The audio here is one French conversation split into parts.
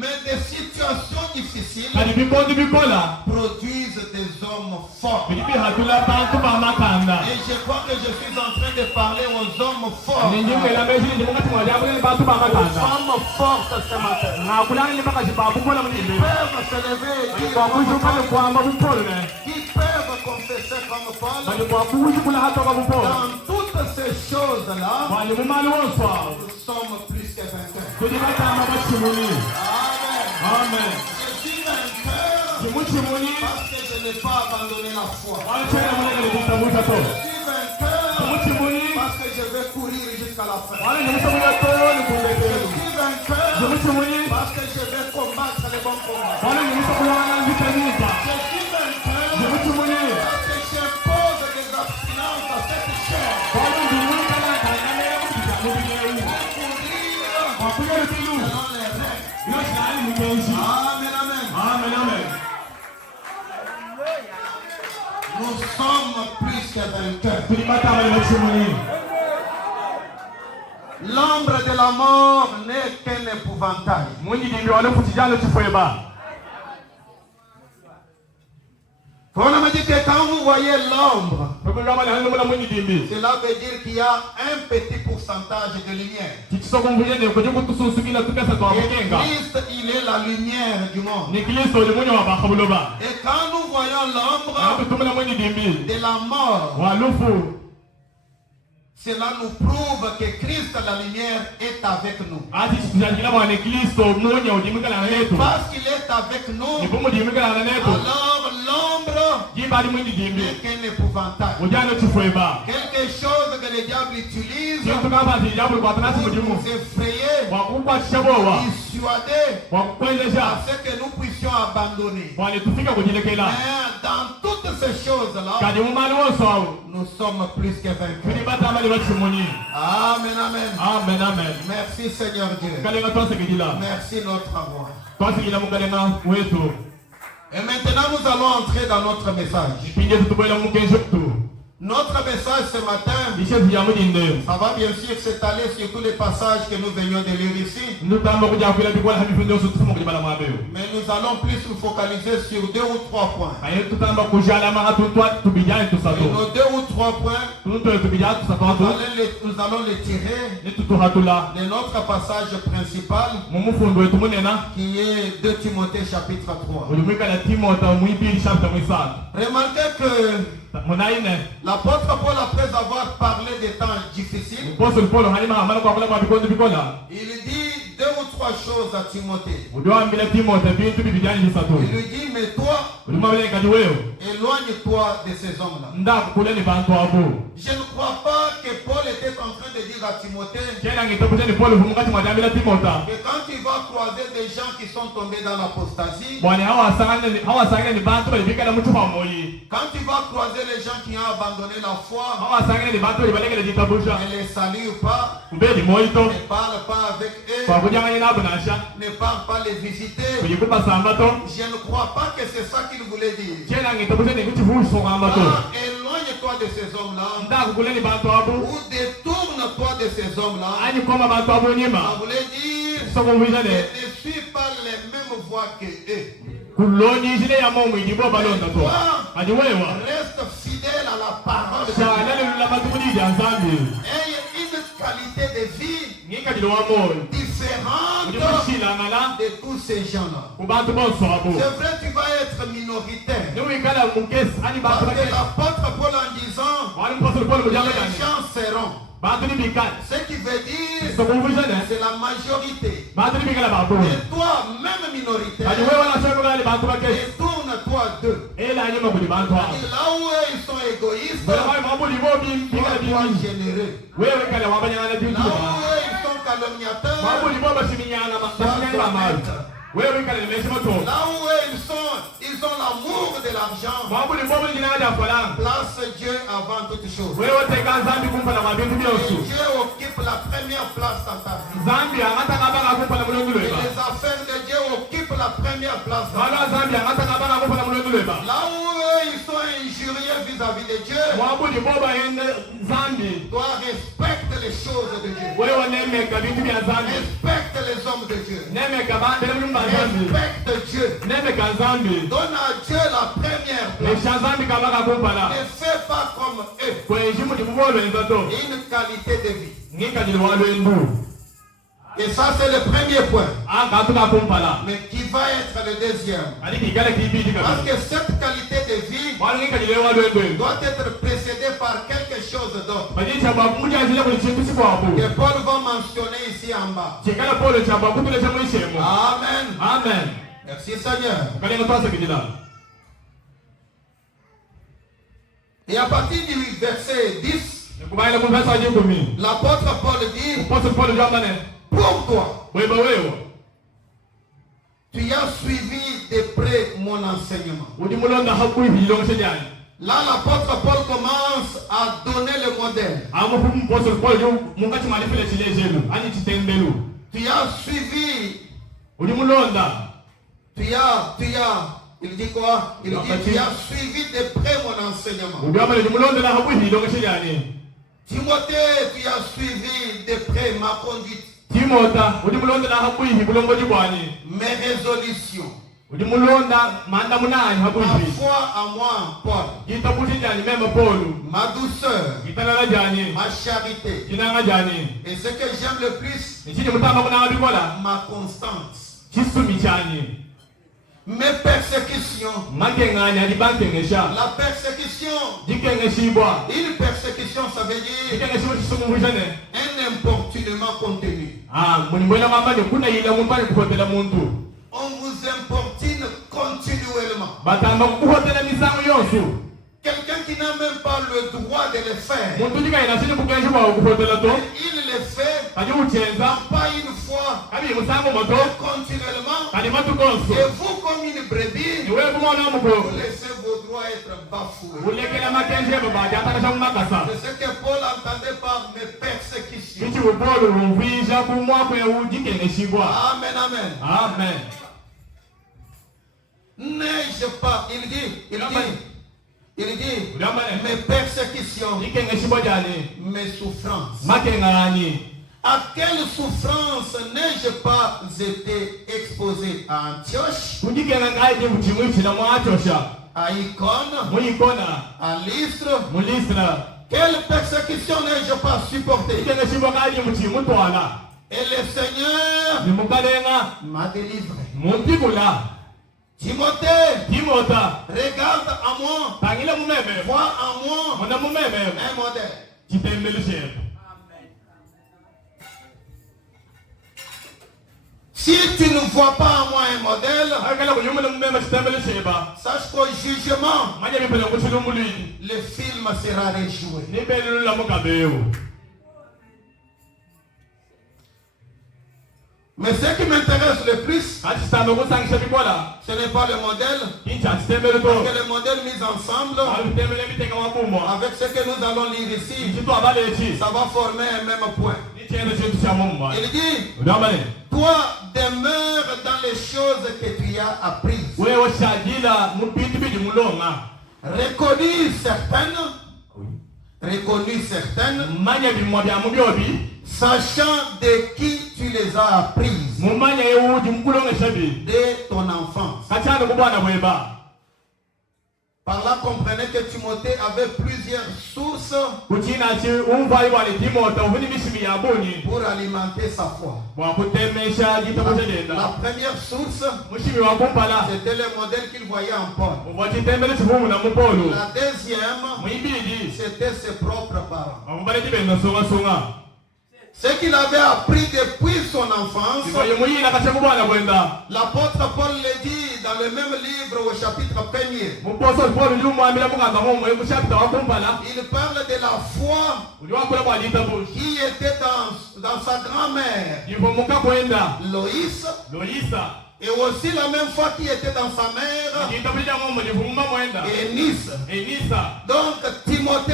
Mais des situations difficiles produisent des hommes forts. Et je crois que je suis en train de parler aux hommes forts. Aux femmes fortes ce matin. Qui peuvent se lever et dire qui peuvent confesser comme Paul. Dans toutes ces choses-là, nous sommes plus que vainqueurs. Amen. Je suis vainqueur parce que je n'ai pas abandonné la foi. Je suis vainqueur parce que je vais courir jusqu'à la fin. Je suis vainqueur parce que je vais combattre les bons combats. Je suis vainqueur parce que j'impose des abstinences à cette chair. Nous sommes plus que vainqueurs. L'ombre de la mort n'est qu'un épouvantail. On m'a dit que quand vous voyez l'ombre, cela veut dire qu'il y a un petit pourcentage de lumière. Et Christ, il est la lumière du monde. Et quand nous voyons l'ombre de la mort, cela nous prouve que Christ, la lumière, est avec nous. Et parce qu'il est avec nous, alors l'ombre n'est qu'un épouvantail. Quelque chose que le diable utilise pour nous effrayer, dissuader, afin que nous puissions abandonner. Mais dans toutes ces choses-là, nous sommes plus que vainqueurs. Amen, amen. Amen, amen. Merci Seigneur Dieu. Merci notre roi. Et maintenant nous allons entrer dans notre message. Notre message ce matin, ça va bien sûr s'étaler sur tous les passages que nous venions de lire ici. Mais nous allons plus nous focaliser sur 2 ou 3 points. Et nos 2 ou 3 points, nous allons les tirer de notre passage principal, qui est 2 Timothée chapitre 3. Remarquez que l'apôtre Paul, après avoir parlé des temps difficiles, il dit 2 ou 3 choses à Timothée. Il lui dit, mais toi, éloigne-toi de ces hommes-là. Je ne crois pas que Paul était en train de dire à Timothée que quand tu vas croiser des gens qui sont tombés dans l'apostasie, quand tu vas croiser les gens qui ont abandonné la foi, ne les salue pas, ne parle pas avec eux, ne parle pas les visiter. Je ne crois pas que c'est ça qu'il voulait dire. Éloigne-toi de ces hommes-là, ou détourne-toi de ces hommes-là. Ça voulait dire, ne suis pas les mêmes voies que eux. Reste fidèle à la parole de Dieu. Ayez une qualité de vie différente de tous ces gens-là. C'est vrai, tu vas être minoritaire. Parce que l'apôtre Paul, en disant, les gens seront. Ce qui veut dire, c'est la majorité. Et toi, même minoritaire, détourne-toi d'eux. Et là où ils sont égoïstes, sois généreux. Là où ils sont calomniateurs, sois honnête. Là où ils ont l'amour de l'argent, place Dieu avant toute chose. Et Dieu occupe la première place dans ta vie. Et les affaires de Dieu occupent la première place dans ta vie. Là où ils sont injurieux vis-à-vis vis-à-vis de Dieu, doit respecter les choses de Dieu. Respecte les hommes de Dieu. Respecte Dieu. Donne à Dieu la première place. Ne fais pas comme eux. Une qualité de vie. Et ça, c'est le premier point. Mais qui va être le deuxième? Parce que cette qualité de vie doit être précédée par quelque chose d'autre que Paul va mentionner ici en bas. Amen. Amen. Merci Seigneur. Et à partir du verset 10, l'apôtre Paul dit: pour toi, tu as suivi de près mon enseignement. Là, l'apôtre Paul commence à donner le modèle. Tu as suivi. Il dit quoi? Il dit: tu as suivi de près mon enseignement. Timothée, tu as suivi de près ma conduite. Mes résolutions. Ma foi en moi, Paul. Ma douceur. Ma charité. Et ce que j'aime le plus, ma constance. Mes persécutions. La persécution. Une persécution, ça veut dire un importunement contenu. On vous importune continuellement. Quelqu'un qui n'a même pas le droit de le faire, il le fait, pas une fois, continuellement. Et vous, comme une brebis, vous laissez vos droits être bafoués. C'est ce que Paul entendait par mes persécutions. Amen, amen. Amen. N'ai-je pas, il dit, mes persécutions, mes souffrances. À quelle souffrance n'ai-je pas été exposé à Antioche, à Icône, à Lystre? Quelle persécution n'ai-je pas supporté? Et le Seigneur m'a délivré. Timothée, regarde à moi, vois en moi un modèle. Si tu ne vois pas en moi un modèle, sache qu'au jugement, le film sera rejoué. Mais ce qui m'intéresse le plus, ce n'est pas le modèle, parce que le modèle mis ensemble, avec ce que nous allons lire ici, ça va former un même point. Il dit: toi, demeure dans les choses que tu as apprises, reconnues certaines, sachant de qui tu les as apprises, de ton enfance. Par là, comprenez que Timothée avait plusieurs sources pour alimenter sa foi. La première source, c'était le modèle qu'il voyait en Paul. La deuxième, c'était ses propres parents. Ce qu'il avait appris depuis son enfance, l'apôtre Paul le dit dans le même livre au chapitre 1er. Il parle de la foi qui était dans sa grand-mère Loïs. Et aussi la même foi qui était dans sa mère Eunice. Donc Timothée,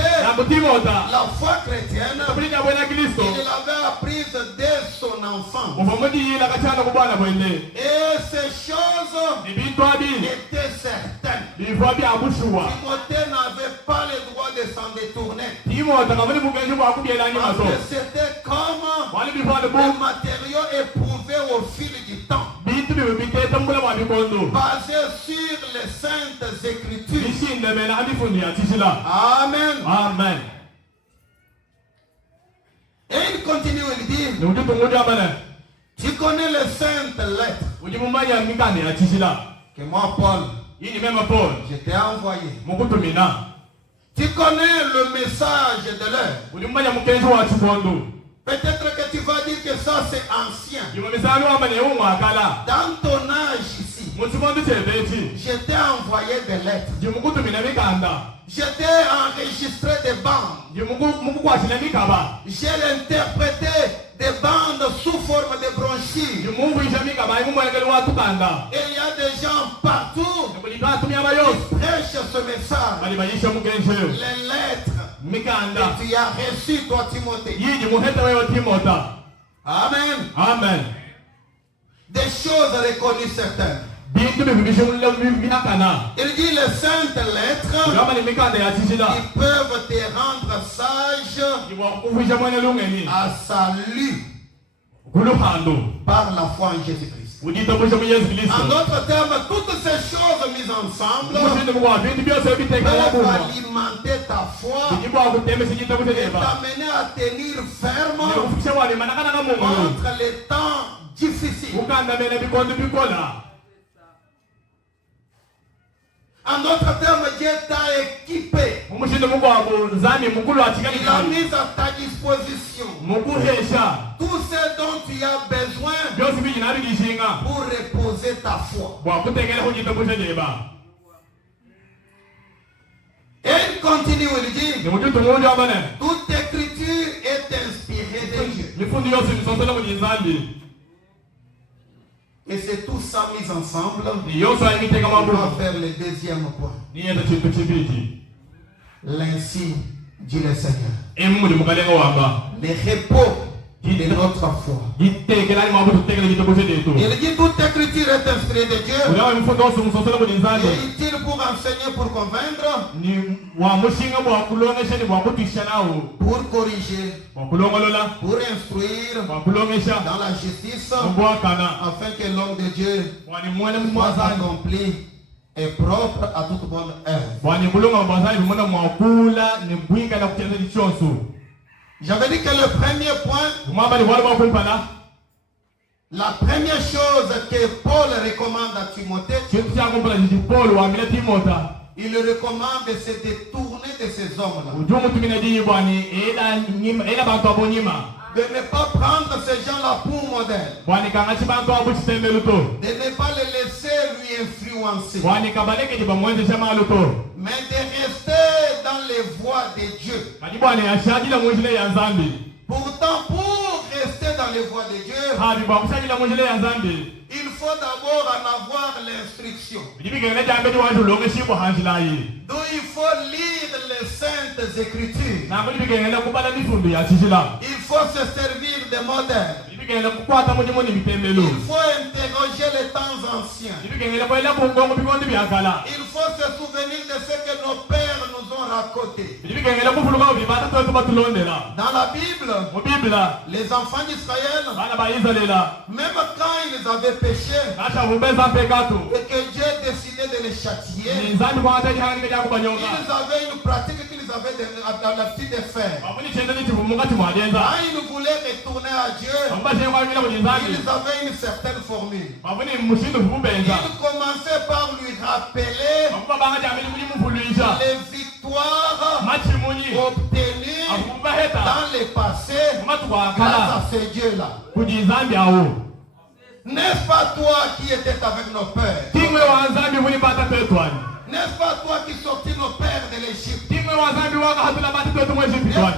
la foi chrétienne, il l'avait apprise dès son enfance. Et ces choses étaient certaines. Timothée n'avait pas le droit de s'en détourner. Parce que c'était comme le matériau éprouvé au fil du temps. Basé sur les saintes écritures. Amen. Amen. Et il continue, il dit, tu connais les saintes lettres que moi, Paul, je t'ai envoyé. Tu connais le message de l'heure. Peut-être que tu vas dire que ça c'est ancien. Dans ton âge ici, je t'ai envoyé des lettres. Je t'ai enregistré des bandes. J'ai interprété des bandes sous forme de brochures. Et il y a des gens partout qui prêchent ce message. Les lettres que tu as reçues, toi Timothée. Amen. Amen. Des choses reconnues certaines. Il dit les saintes lettres qui peuvent te rendre sage à salut par la foi en Jésus-Christ. En d'autres termes, toutes ces choses mises ensemble peuvent alimenter ta foi et t'amener à tenir ferme contre les temps difficiles. En d'autres termes, Dieu t'a équipé. Il a mis à ta disposition tout ce dont tu as besoin pour reposer ta foi. Et il continue, il dit, toute écriture est inspirée de Dieu. Et c'est tout ça mis ensemble. On va faire le deuxième point. L'ainsi dit le Seigneur. Le repos de notre foi. Il dit toute écriture est inspirée de Dieu. Et utile pour enseigner, pour convaincre, pour corriger, pour instruire dans la justice, afin que l'homme de Dieu soit accompli et propre à toute bonne œuvre. J'avais dit que le premier point, la première chose que Paul recommande à Timothée, il le recommande de se détourner de ces hommes-là. De ne pas prendre ces gens-là pour modèle. De ne pas les laisser lui influencer. Mais de rester dans les voies de Dieu. Pourtant, pour rester dans les voies de Dieu, il faut d'abord en avoir l'instruction. Donc il faut lire les saintes écritures. Il faut se servir de modèles. Il faut interroger les temps anciens. Il faut se souvenir de ce que nos pères nous ont raconté. Dans la Bible, les enfants d'Israël, même quand ils avaient péché et que Dieu décidait de les châtier, ils avaient une pratique qu'ils avaient l'habitude de faire. Quand ils voulaient retourner à Dieu, ils avaient une certaine formule. Ils commençaient par lui rappeler les victoires obtenues dans le passé grâce à ces dieux-là. N'est-ce pas toi qui étais avec nos pères? N'est-ce pas toi qui sortis nos pères de l'Égypte? N'est-ce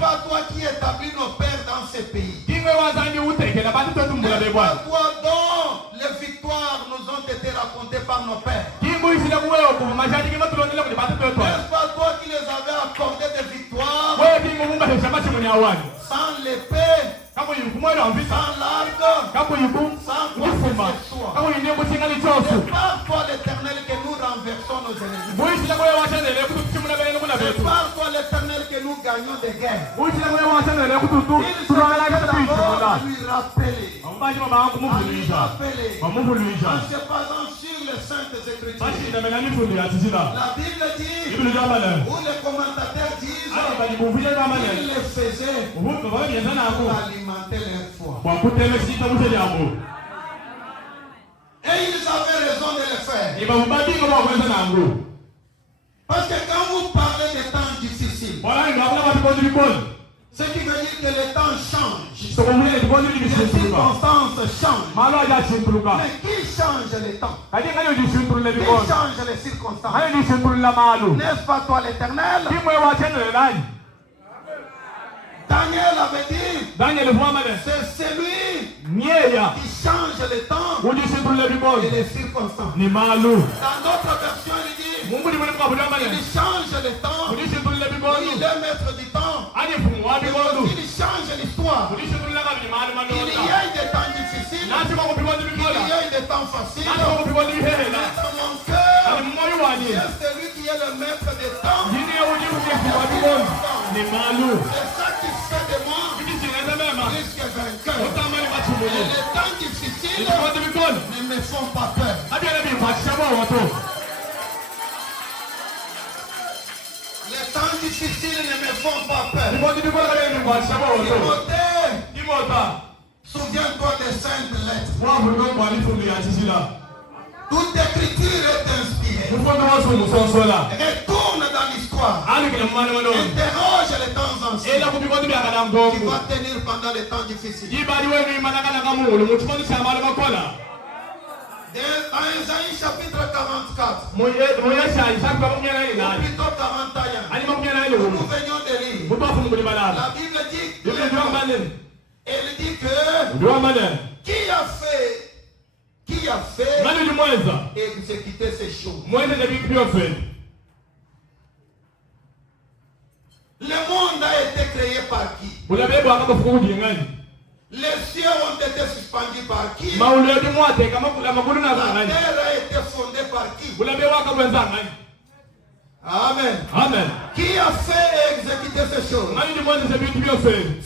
pas toi qui établis nos pères dans ces pays? N'est-ce pas toi dont les victoires nous ont été racontées par nos pères? N'est-ce pas toi qui les avais accordé des victoires sans l'épée, sans l'arc, sans quoi que ce soit? C'est par toi l'Éternel que nous renversons nos ennemis. C'est par guerre. Il faut lui rappeler. En se basant sur les saintes écritures. La Bible dit, ou les commentateurs disent, qu'ils le faisaient pour alimenter leur foi. Et ils avaient raison de le faire. Parce que quand vous parlez des temps difficiles, ce qui veut dire que les temps changent. Les circonstances changent. Mais qui change les temps? Qui change les circonstances? N'est-ce pas toi l'Éternel? Daniel avait dit, c'est celui qui change les temps et les circonstances. Dans d'autres versions, il dit, il change les temps, il est maître du temps, il change l'histoire. Il y a eu des temps difficiles, il y a eu des temps faciles. Dans mon cœur, c'est celui qui est le maître des temps. C'est ça qui fait de moi plus que vainqueur. Et les temps difficiles ne me font pas peur. Les temps difficiles ne me font pas peur. Timothée, souviens-toi des saintes lettres. Toute écriture est inspirée. Retourne dans l'histoire. Interroge les temps anciens. Tu vas tenir pendant les temps difficiles. Dans Isaïe chapitre 44, ou plutôt 41, nous venons de lire. La Bible dit que, elle dit que qui a fait exécuter ces choses? Le monde a été créé par qui? Les cieux ont été suspendus par qui? La terre a été fondée par qui? Amen. Amen. Qui a fait exécuter ces choses?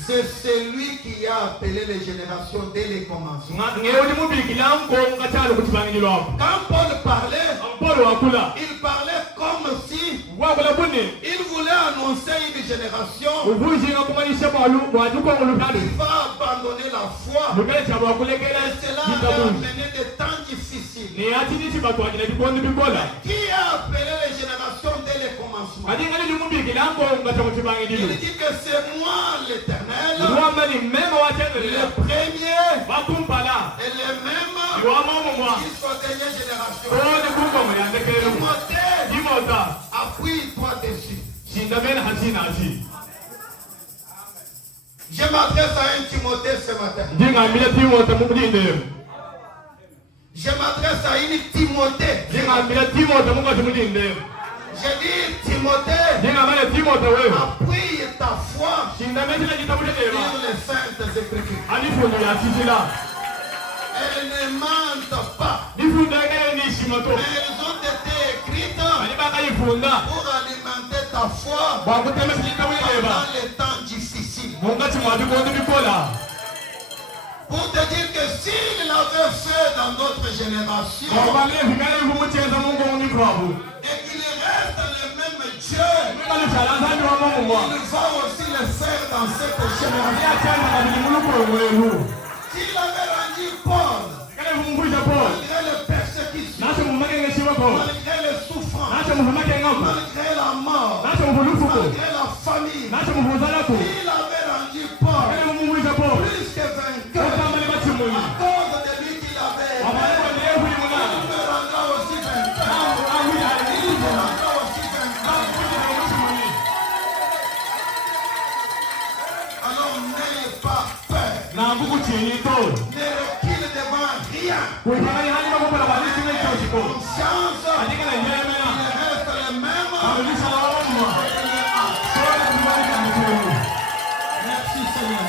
C'est celui qui a appelé les générations dès les commencements. Quand Paul parlait, il parlait comme si il voulait annoncer une génération qui va abandonner la foi. Et cela a amené des temps difficiles. Qui a appelé les générations dès les commencements? Il dit que c'est moi l'Éternel, le premier et le même jusqu'aux dernières générations. Timothée, appuie-toi dessus. Je m'adresse à un Timothée ce matin. Je m'adresse à une Timothée. Je dis Timothée, appuie ta foi sur les saintes écritures. Elles ne mentent pas. Mais elles ont été écrites pour alimenter ta foi dans les temps difficiles. Pour te dire que s'il l'avait fait dans notre génération, et qu'il reste le même Dieu, il va aussi le faire dans cette génération. S'il avait rendu Paul, malgré les persécutions, malgré les souffrances, malgré la mort, malgré la famille, s'il avait rendu Paul plus que vainqueur, à cause de lui qu'il avait aimé, il me rendra aussi vainqueur. Il me rendra aussi vainqueur. Alors n'ayez pas peur. Ne recule devant rien. Conscience, il reste le même. Merci Seigneur.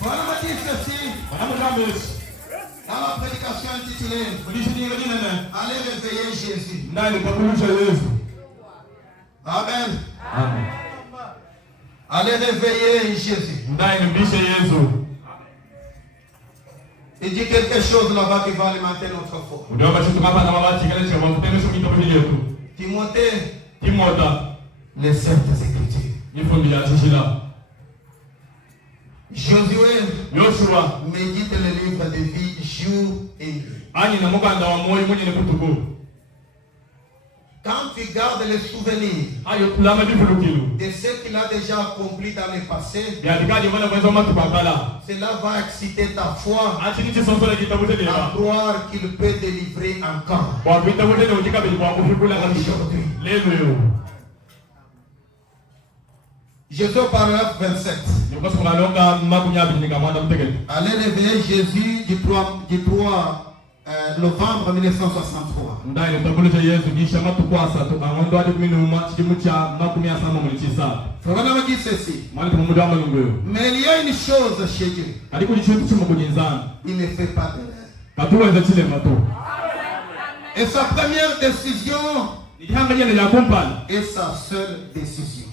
Voilà me dit ceci. Dans la prédication intitulée Allez réveiller Jésus. Amen. Amen. Allez réveiller Jésus. Il dit quelque chose là-bas qui va alimenter notre foi. Timothée, les saintes écritures. Josué, médite le livre de vie jour et nuit. Quand tu gardes les souvenirs de ce qu'il a déjà accompli dans le passé, cela va exciter ta foi à croire qu'il peut délivrer encore. Aujourd'hui. Jésus paragraphe 27. Allez réveiller Jésus du 3 novembre 1963. Frère m'a dit ceci. Mais il y a une chose chez Dieu. Il ne fait pas d'erreur. Et sa première décision est sa seule décision.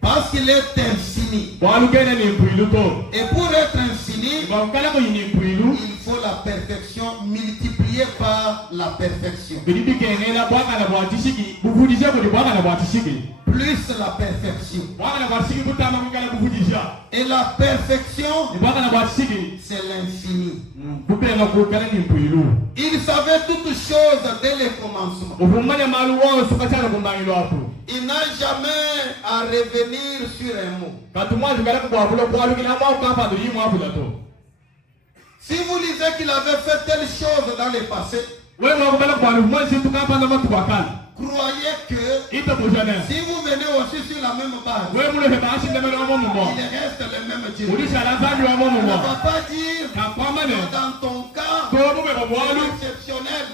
Parce qu'il est infini. Et pour être infini, il faut la perfection multipliée par la perfection. Plus la perfection. Et la perfection, c'est l'infini. Il savait toutes choses dès le commencement. Il n'a jamais à revenir sur un mot. Si vous lisez qu'il avait fait telle chose dans le passé, croyez que si vous venez aussi sur la même base, il reste le même Dieu. On ne va pas dire dans ton cas c'est exceptionnel.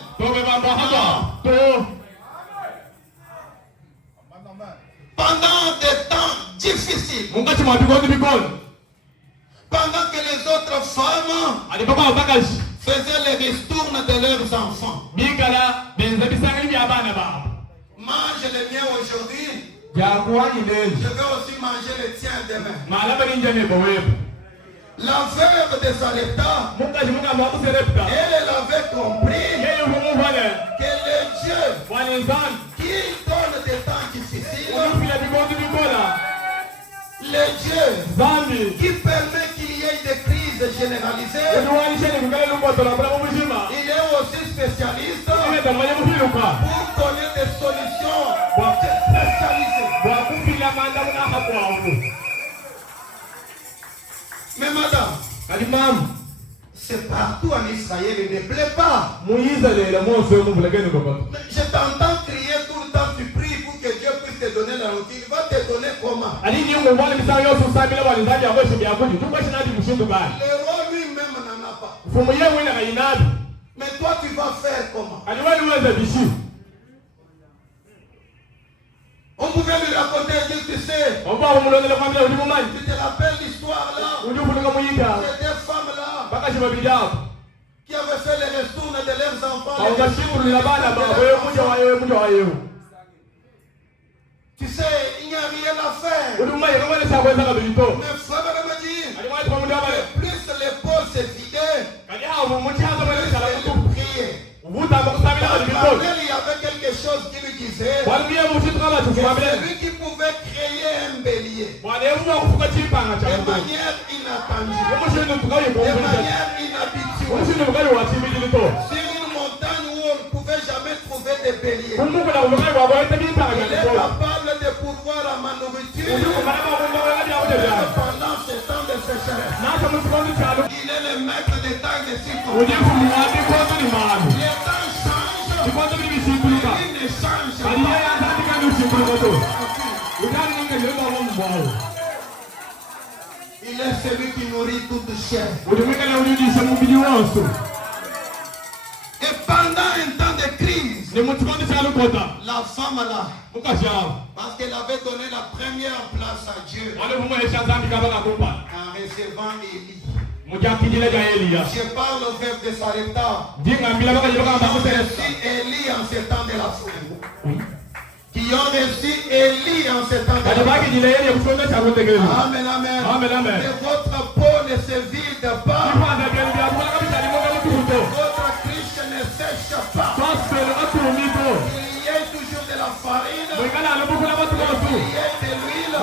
Pendant des temps difficiles, pendant que les autres femmes faisaient les ristournes de leurs enfants, mange le mien aujourd'hui, je vais aussi manger le tien demain. La veuve de Zarepta, elle avait compris que le Dieu qui donne des temps difficiles, le Dieu qui permet qu'il y ait des crises généralisées, il est aussi spécialiste pour donner des solutions spécialisées. Mais madame, c'est partout en Israël, il ne plaît pas. Je t'entends crier tout le temps, tu pries pour que Dieu puisse te donner la routine. Il va te donner comment? Le roi lui-même n'en a pas. Mais toi tu vas faire comment? On pouvait lui raconter et dire, tu sais, tu te rappelles l'histoire là, ces deux femmes là qui avaient fait les ristournes de leurs enfants. Tu sais, il n'y a rien à faire. Mais frère me dit, plus l'épaule s'est vidée, plus il y avait quelque chose qui lui disait, c'est lui qui pouvait créer un bélier de manière inattendue, de manière inhabituelle, sur une montagne où on ne pouvait jamais trouver de béliers. Il est capable de pourvoir à ma nourriture pendant ce temps de sécheresse. Il est le maître des temps de cycle. Les temps changent, il ne change pas. Il est celui qui nourrit toute chair. Et pendant un temps de crise, la femme là, parce qu'elle avait donné la première place à Dieu en recevant Élie. Je parle au veuve de Sarepta. Si Élie en ce temps de la foule, qui qui ont reçu Élie en ce temps. Amen, amen. Et votre peau ne se vide pas. Votre criche ne sèche pas. Il y a toujours de la farine. Il y a de l'huile.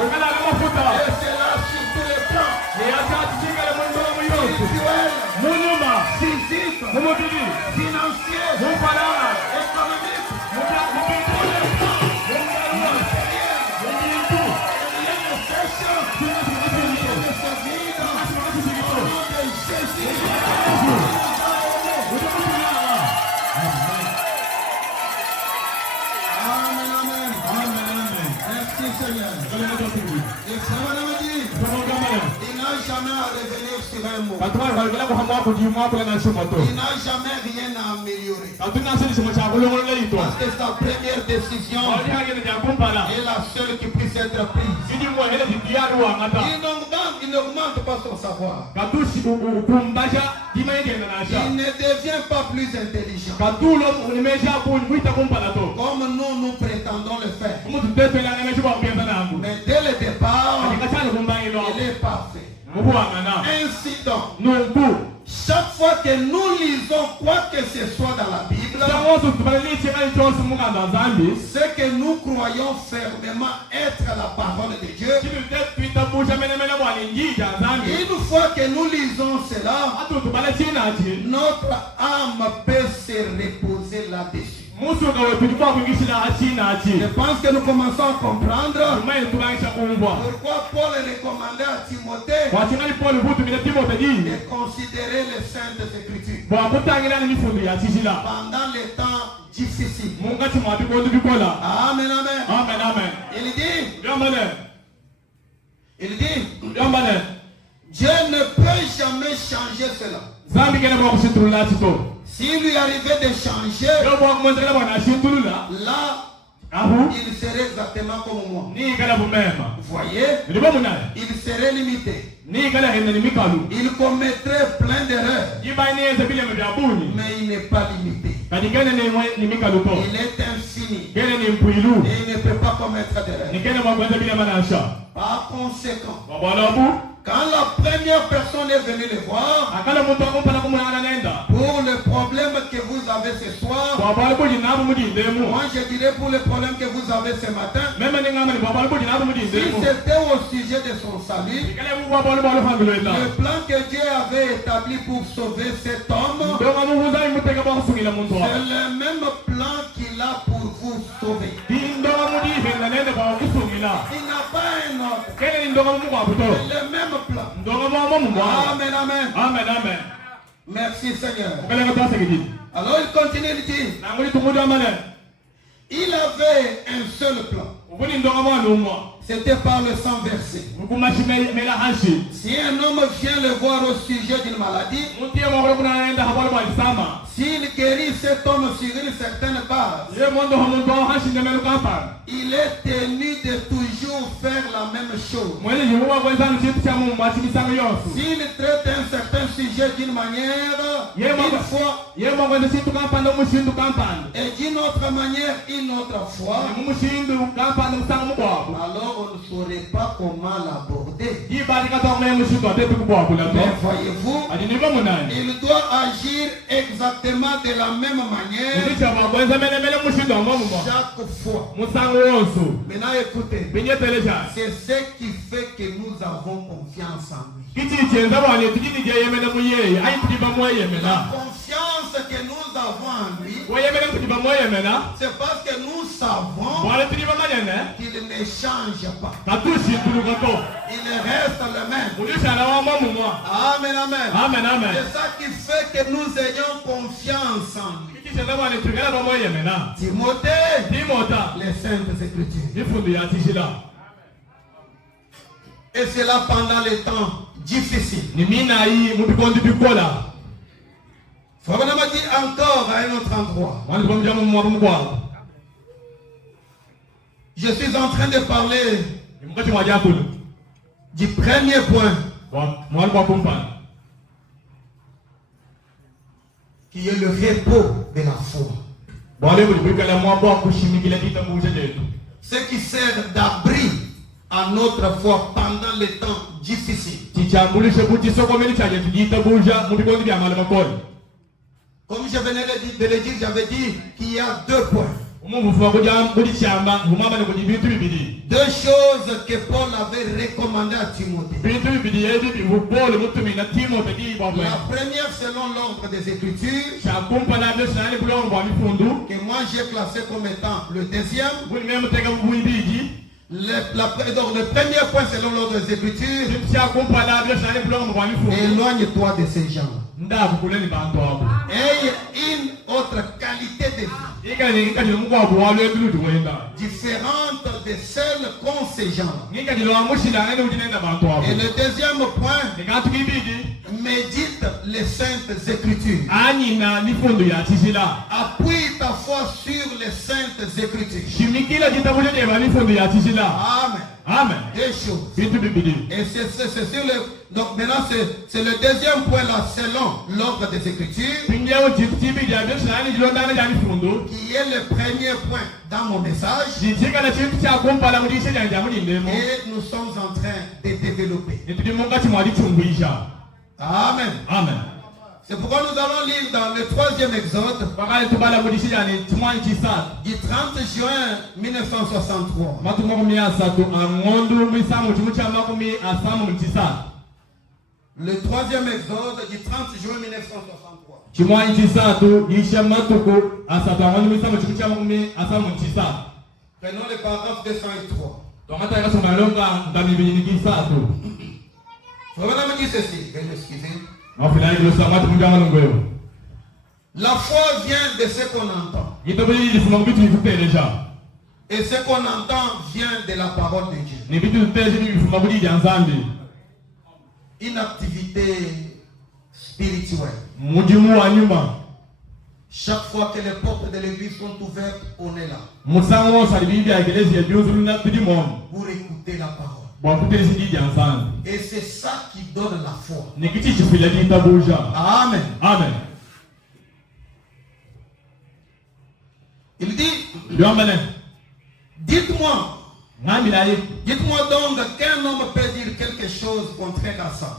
Et c'est là sur tous les plans. Spirituel, physique, financier, économique. Il n'a jamais à revenir sur un mot. Il n'a jamais rien à améliorer. Parce que sa première décision est la seule qui puisse être prise. Il n'augmente pas son savoir. Il ne devient pas plus intelligent. Comme nous prétendons le faire. Mais dès le départ, il est parfait. Ainsi donc, chaque fois que nous lisons quoi que ce soit dans la Bible, ce que nous croyons fermement être la parole de Dieu, une fois que nous lisons cela, notre âme peut se reposer là-dessus. Je pense que nous commençons à comprendre pourquoi Paul recommandait à Timothée de considérer les Saintes Écritures pendant les temps difficiles. Amen, amen. Il dit, Dieu ne peut jamais changer cela. S'il lui arrivait de changer, là, il serait exactement comme moi. Vous voyez, il serait limité. Il commettrait plein d'erreurs. Mais il n'est pas limité. Il est infini. Et il ne peut pas commettre d'erreurs. Par conséquent, quand la première personne est venue le voir, pour le problème que vous avez ce soir, moi je dirais pour le problème que vous avez ce matin, si c'était au sujet de son salut, le plan que Dieu avait établi pour sauver cet homme, c'est le même plan qu'il a pour vous sauver. Il n'a pas un autre. C'est le même plan. Amen, amen. Merci Seigneur. Alors il continue, il dit, il avait un seul plan. C'était par le sang versé. Si un homme vient le voir au sujet d'une maladie, s'il guérit cet homme sur une certaine base, il est tenu de toujours faire la même chose. S'il traite un certain sujet d'une manière, une fois, et d'une autre manière, une autre fois, alors on ne saurait pas comment l'aborder. Mais voyez-vous, il doit agir exactement de la même manière chaque fois. Maintenant écoutez, c'est ce qui fait que nous avons confiance en lui. La confiance que nous avons en lui, c'est parce que nous savons qu'il ne change pas. Il reste le même. Amen, amen. C'est ça qui fait que nous ayons confiance en lui. Timothée, les Saintes Écritures. Et c'est là pendant les temps difficiles. Il faut vraiment dire encore à un autre endroit. Je suis en train de parler du premier point, qui est le repos de la foi. Ce qui sert d'abri à notre foi pendant les temps difficiles. Comme je venais de le dire, j'avais dit qu'il y a 2 points. 2 choses que Paul avait recommandées à Timothée. La première, selon l'ordre des Écritures, que moi j'ai classé comme étant le deuxième. Le premier point, selon l'ordre des Écritures, éloigne-toi de ces gens. Et une autre qualité de vie différente de celle qu'ont ces gens. Et le deuxième point, médite les saintes écritures. Appuie ta foi sur les saintes écritures. Amen. Amen. Des choses. Et c'est sur le. Donc maintenant c'est le deuxième point là selon l'ordre des Écritures, qui est le premier point dans mon message. Et nous sommes en train de développer. Amen. Amen. C'est pourquoi nous allons lire dans le 3e Exode du 30 juin 1963. Le 3e Exode du 30 juin 1963. Prenons le paragraphe 203. Voilà me dit ceci, veuillez m'excuser. La foi vient de ce qu'on entend. Et ce qu'on entend vient de la parole de Dieu. Une activité spirituelle. Chaque fois que les portes de l'église sont ouvertes, on est là. Pour écouter la parole. Et c'est ça qui donne la foi. Amen. Amen. Il dit, dites-moi donc qu'un homme peut dire quelque chose contraire à ça.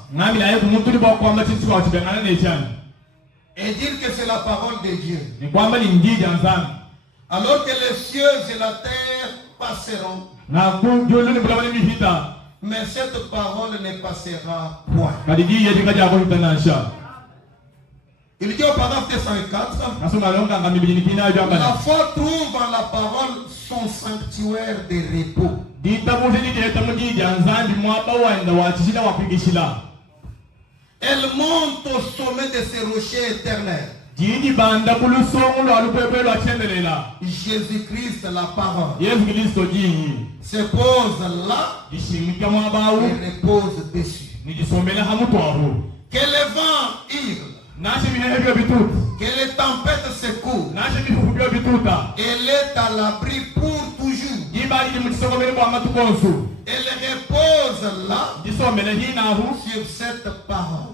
Et dire que c'est la parole de Dieu. Alors que les cieux et la terre passeront, mais cette parole ne passera point. Il dit au paragraphe 204, la foi trouve en la parole son sanctuaire de repos. Elle monte au sommet de ces rochers éternels. Jésus-Christ, la parole, se pose là et repose dessus. Que le vent hurle, que les tempêtes secouent, elle est à l'abri pour toujours. Elle repose là sur cette parole.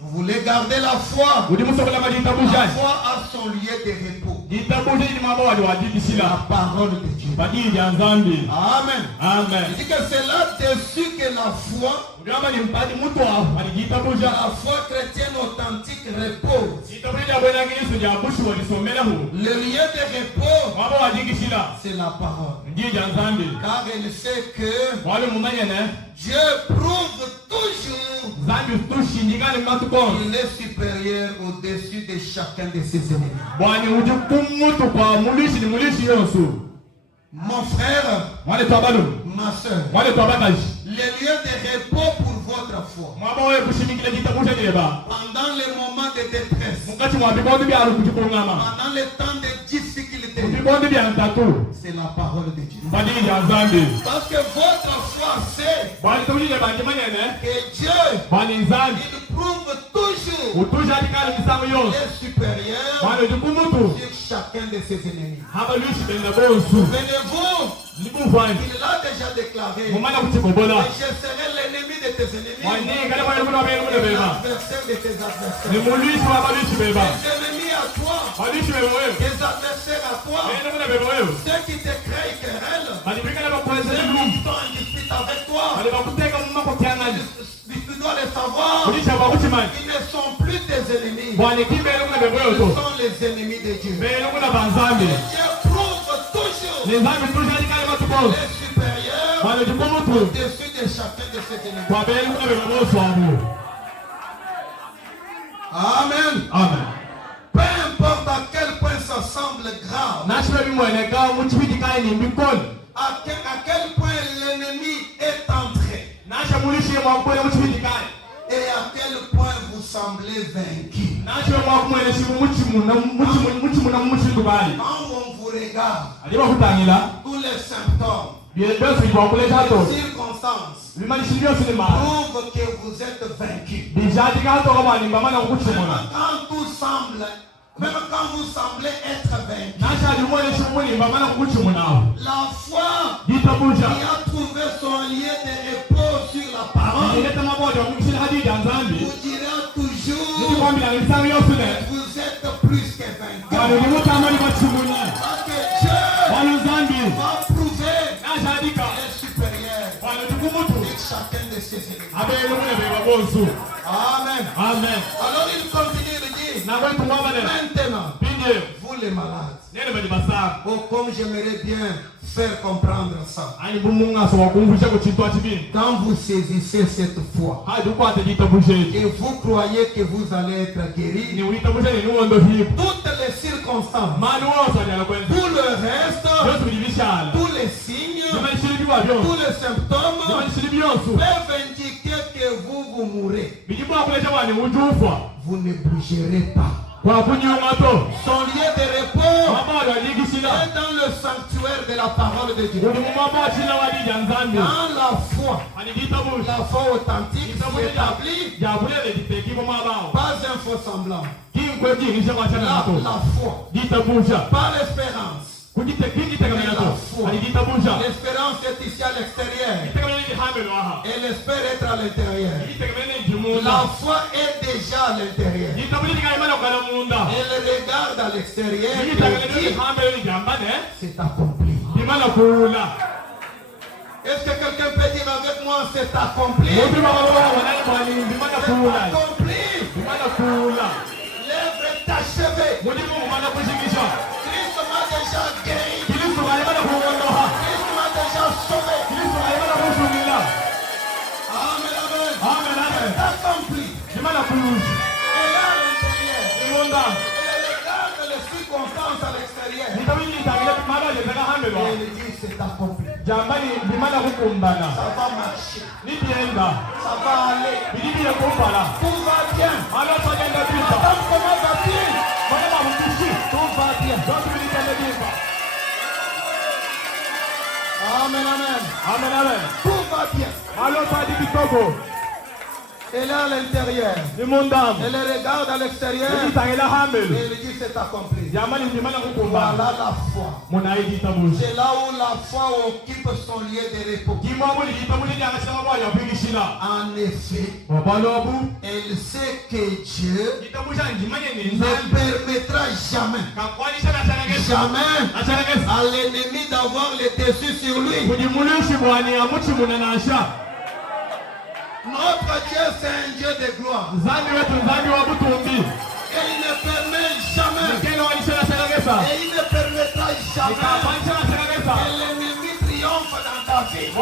Vous voulez garder la foi. La foi a son lieu de repos. La parole de Dieu. Amen. Amen. Il dit que c'est là-dessus que la foi chrétienne authentique repose. Le lieu de repos, c'est la parole. Car elle sait que Dieu prouve toujours qu'il est supérieur au-dessus de chacun de ses ennemis. Mon frère, ma soeur, le lieu de repos pour votre foi pendant les moments de détresse, pendant les temps de difficulté, c'est la parole de Dieu. Parce que votre foi sait que Dieu, il prouve toujours qu'il est supérieur sur chacun de ses ennemis. Souvenez-vous, il l'a déjà déclaré. Et je serai l'ennemi de tes ennemis, l'adversaire de tes adversaires. Les ennemis à toi, les adversaires à toi, ceux qui te créent querelle, sont les ennemis de Dieu. Et Dieu prouve toujours les supérieurs au-dessus de chacun de ses ennemis. Amen. Amen. Peu importe à quel point ça semble grave, à quel point l'ennemi est entré, et à quel point vous semblez vaincu. Quand on vous regarde, tous les symptômes, les circonstances prouvent que vous êtes vaincu. Même quand vous semblez être vaincu, la foi qui a trouvé son lieu de repos sur la parole vous dira toujours que vous êtes plus que vaincu. Parce que Dieu va prouver les supérieurs de chacun de ses ennemis. Amen. Amen. Alors il continue de dire, maintenant, vous les malades, oh, comme j'aimerais bien faire comprendre ça. Quand vous saisissez cette foi et vous croyez que vous allez être guéri, toutes les circonstances, tout le reste, tous les signes, tous les symptômes peuvent indiquer que vous mourrez. Vous ne bougerez pas. Son lieu de repos est dans le sanctuaire de la parole de Dieu. Dans la foi authentique s'établit, pas un faux semblant. La foi, pas l'espérance. L'espérance est ici à l'extérieur et l'espère être à l'intérieur. La foi est déjà à l'intérieur. Elle regarde à l'extérieur et dit, c'est accompli. Est-ce que quelqu'un peut dire avec moi, c'est accompli? C'est accompli. L'œuvre est achevée. Christ m'a déjà guéri. Christ m'a déjà sauvé. Amen, amen. C'est accompli. Et là, à l'intérieur, elle regarde les circonstances à l'extérieur. Et elle dit, c'est accompli. Ça va marcher. Ça va aller. Tout va bien. Madame, comment va-t-il? Tout va bien. Amen, amen. Tout va bien. Elle est à l'intérieur. Elle regarde à l'extérieur. Et elle dit c'est accompli. Voilà la foi. C'est là où la foi occupe son lieu de repos. En effet, elle sait que Dieu ne permettra jamais à l'ennemi d'avoir le dessus sur lui. Notre Dieu, c'est un Dieu de gloire. Et il ne permet jamais. Et il ne permettra jamais que l'ennemi triomphe dans ta vie.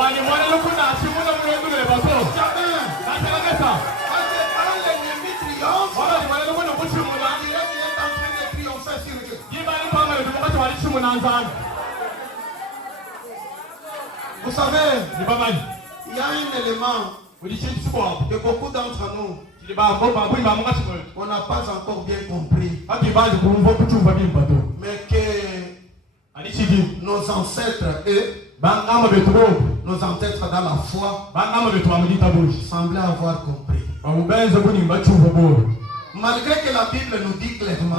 Jamais. Parce que quand l'ennemi triomphe, on dirait qu'il est en train de triompher sur Dieu. Vous savez, il y a un élément que beaucoup d'entre nous, on n'a pas encore bien compris. Mais que nos ancêtres, eux, nos ancêtres dans la foi, semblaient avoir compris. Malgré que la Bible nous dit clairement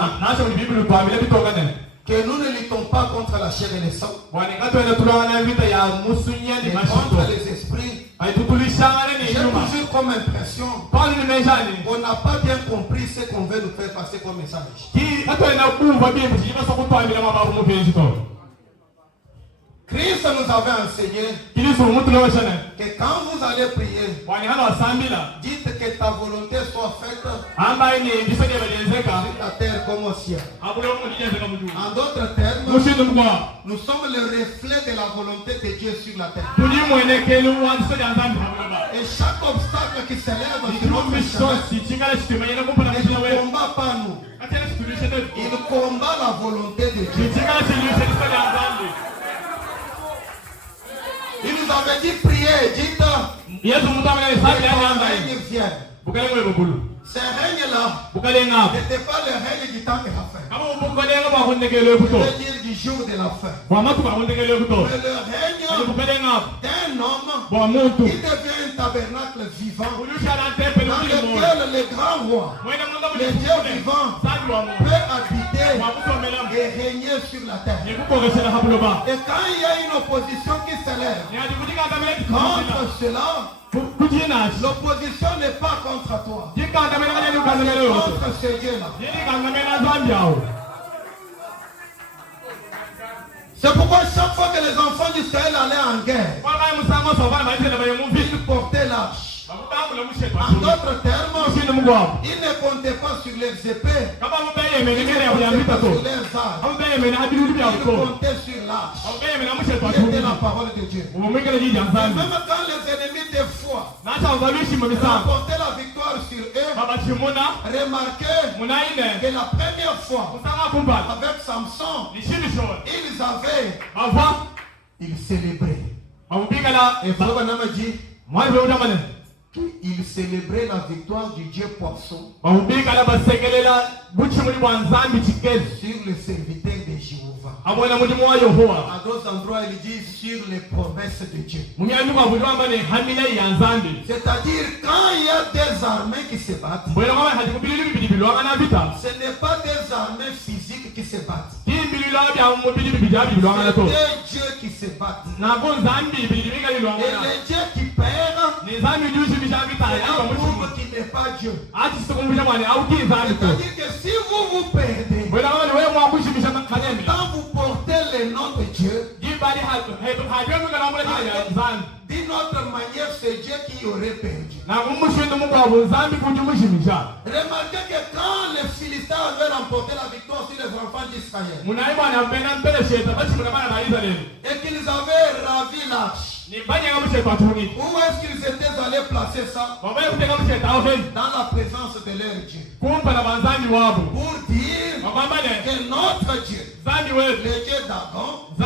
que nous ne luttons pas contre la chair et le sang, mais contre les esprits. J'ai toujours comme impression qu'on n'a pas bien compris ce qu'on veut nous faire passer comme message. Christ nous avait enseigné que quand vous allez prier, dites que ta volonté soit faite sur la terre comme au ciel. En d'autres termes, nous sommes le reflet de la volonté de Dieu sur la terre. Et chaque obstacle qui s'élève sur notre chemin ne combat pas nous. Il combat la volonté de Dieu. Il nous avait dit prier, dites que règne vienne. Ce règne-là n'était pas le règne du temps de la fin. Je veux dire du jour de la fin. Mais le règne d'un homme qui devient un tabernacle vivant dans lequel le grand roi, le Dieu vivant, peut habiter et régner sur la terre. Et quand il y a une opposition qui s'élève contre cela, l'opposition n'est pas contre toi, c'est contre ce Dieu-là. C'est pourquoi chaque fois que les enfants d'Israël allaient en guerre, ils portaient l'arche. En d'autres termes, ils ne comptaient pas sur les épées, ils ne comptaient pas sur les armes, ils comptaient sur l'arche, qui était la parole de Dieu. Et même quand les ennemis des foi remportaient la victoire sur eux, remarquez que la première fois, avec Samson, ils célébraient. Et Fabana m'a dit, il célébrait la victoire du Dieu poisson sur le serviteur de Jéhovah. À d'autres endroits, il dit sur les promesses de Dieu. C'est-à-dire, quand il y a des armées qui se battent, ce n'est pas des armées physiques qui se battent. C'est des dieux qui se battent. Et les dieux qui perdent, c'est un groupe qui n'est pas Dieu. C'est-à-dire que si vous vous perdez, quand vous portez le nom de Dieu, d'une autre manière, c'est Dieu qui aurait perdu. Remarquez que quand les Philistins avaient remporté la victoire sur les enfants d'Israël et qu'ils avaient ravi l'arche, où est-ce qu'ils étaient allés placer ça? Dans la présence de leur Dieu. Pour dire que notre Dieu, le Dieu d'Agon, a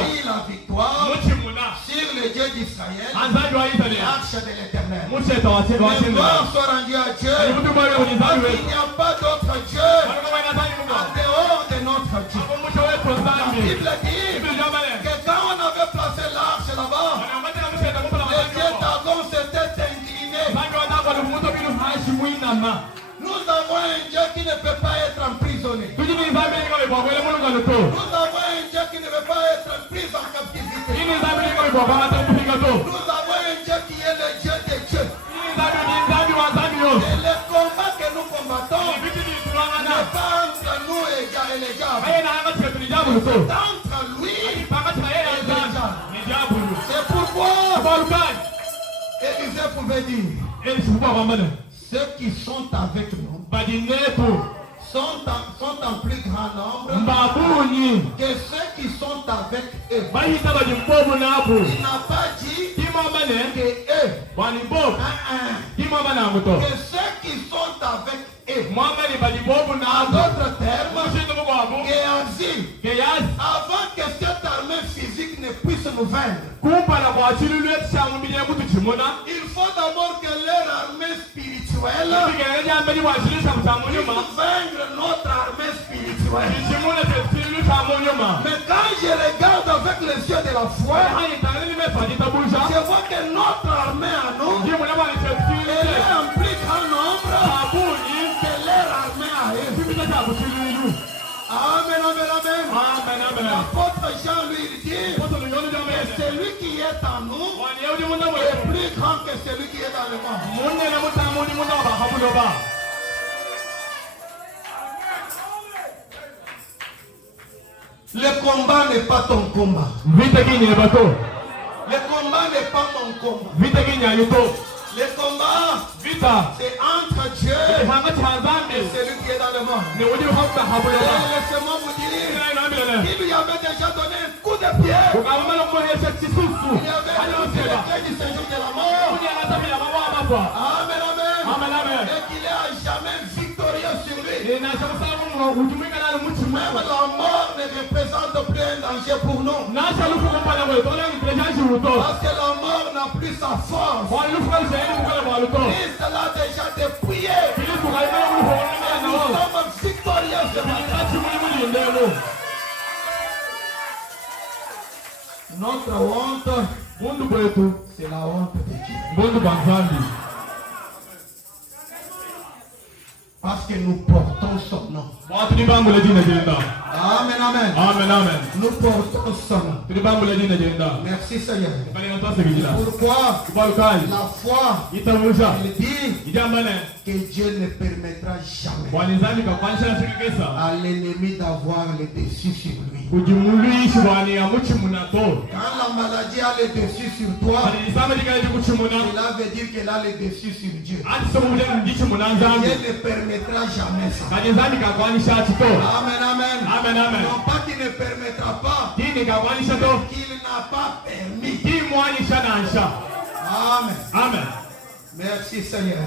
eu la victoire sur le Dieu d'Israël, l'arche de l'Éternel. Mais gloire soit rendue à Dieu, il n'y a pas d'autre Dieu en dehors de notre Dieu. La Bible dit que quand on avait placé l'arche là-bas, le Dieu d'Agon s'était incliné. Nous avons un Dieu qui ne peut pas être emprisonné. Nous avons un Dieu qui ne veut pas être pris en captivité. Nous avons un Dieu qui est le Dieu des dieux. Et le combat que nous combattons n'est pas entre nous et les diables. C'est entre lui et les diables. C'est pourquoi Élisée pouvait dire, ceux qui sont avec nous sont en plus grand nombre que ceux qui sont avec eux. Il n'a pas dit que eux, que ceux qui sont avec eux. En d'autres termes, avant que cette armée physique ne puisse nous vaincre, il faut d'abord que leur armée spirituelle puisse vaincre notre armée spirituelle. Mais quand je regarde avec les yeux de la foi, je vois que notre armée à nous, elle est en plus grand nombre que leur armée à eux. Amen, amen, amen. L'apôtre Jean lui dit que celui qui est en nous est plus grand que celui qui est dans le monde. Le combat n'est pas ton combat. Le combat n'est pas mon combat. Le combat, c'est entre Dieu et celui qui est dans le monde. Laissez-moi vous dire, il lui avait déjà donné un coup de pied. Il y avait aussi le clé du séjour de la mort. Amen, amen. Et qu'il est à jamais victorieux sur lui. Même la mort ne représente plus un danger pour nous. Parce que la mort n'a plus sa force. Christ l'a déjà dépouillé. Nous sommes victorieux ce matin. Notre honte, c'est la honte de Dieu. Parce que nous portons son nom. Amen, amen. Nous portons son nom. Merci Seigneur. Pourquoi la foi, il dit que Dieu ne permettra jamais à l'ennemi d'avoir le dessus sur lui. Quand la maladie a le dessus sur toi, cela veut dire qu'elle a le dessus sur Dieu. Dieu ne permettra jamais ça. Amen, amen. Non pas qu'il ne permettra pas, mais qu'il n'a pas permis. Amen. Merci Seigneur.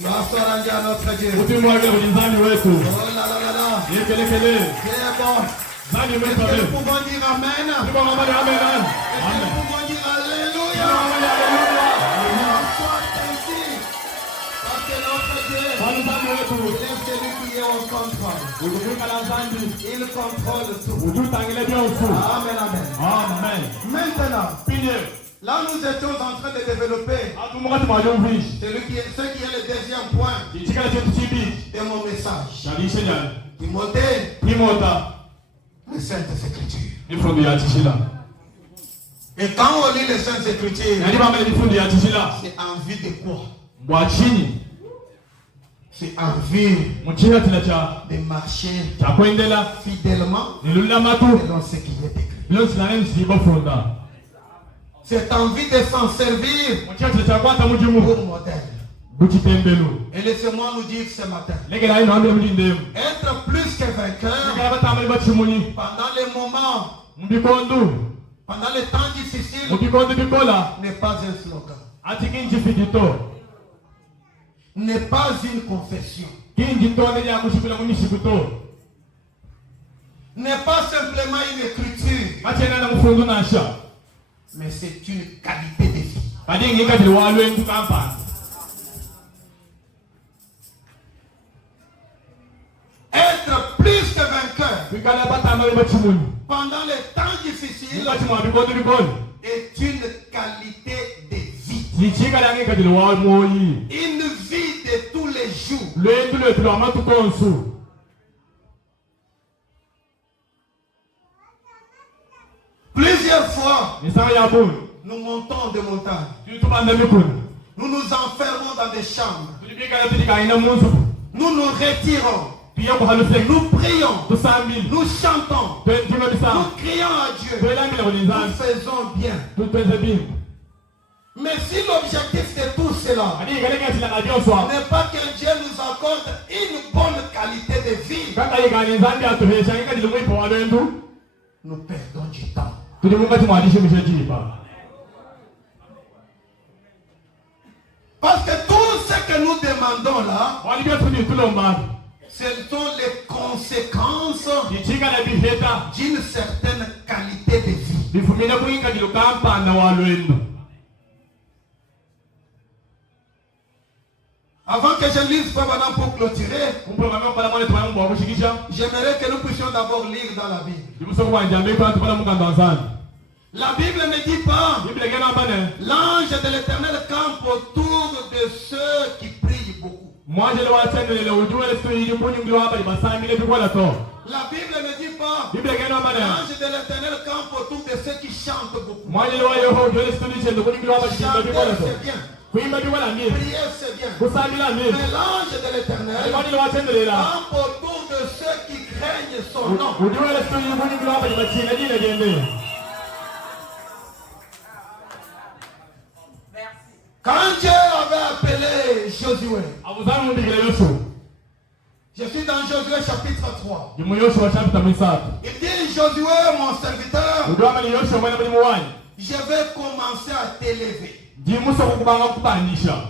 Gloire soit rendue à notre Dieu. Oh là là là là. Dieu est bon. Est-ce que nous pouvons dire Amen? Est-ce que nous pouvons dire Alléluia? Sois ainsi. Parce que notre Dieu, il est celui qui est au contrôle. Il contrôle tout. Amen, amen. Maintenant, là nous étions en train de développer ce qui est le deuxième point de mon message. Timothée, les Saintes Écritures. Et quand on lit les Saintes Écritures, c'est en vue de quoi? C'est en vue de marcher fidèlement selon ce qui est écrit. C'est envie de s'en servir pour modèle. Et laissez-moi nous dire ce matin, être plus que vainqueur pendant les moments, pendant les temps difficiles, n'est pas un slogan, n'est pas une confession, n'est pas simplement une écriture, mais c'est une qualité de vie. Être plus que vainqueur pendant les temps difficiles est une qualité de vie. Une vie de tous les jours. Plusieurs fois, nous montons des montagnes. Nous nous enfermons dans des chambres. Nous nous retirons. Nous prions. Nous chantons. Nous crions à Dieu. Nous faisons bien. Mais si l'objectif de tout cela n'est pas que Dieu nous accorde une bonne qualité de vie, nous perdons du temps. Parce que tout ce que nous demandons là, ce sont les conséquences d'une certaine qualité de vie. Avant que je lise Pabana pour clôturer, j'aimerais que nous puissions d'abord lire dans la Bible. La Bible ne dit pas l'ange de l'Éternel campe autour de ceux qui prient beaucoup. La Bible ne dit pas l'ange de l'Éternel campe autour de ceux qui chantent beaucoup. Chanter c'est bien. Prier c'est bien. Mais l'ange de l'Éternel campe autour de ceux qui craignent son nom. Quand Dieu avait appelé Josué, je suis dans Josué chapitre 3. Il dit, Josué, mon serviteur, je vais commencer à t'élever.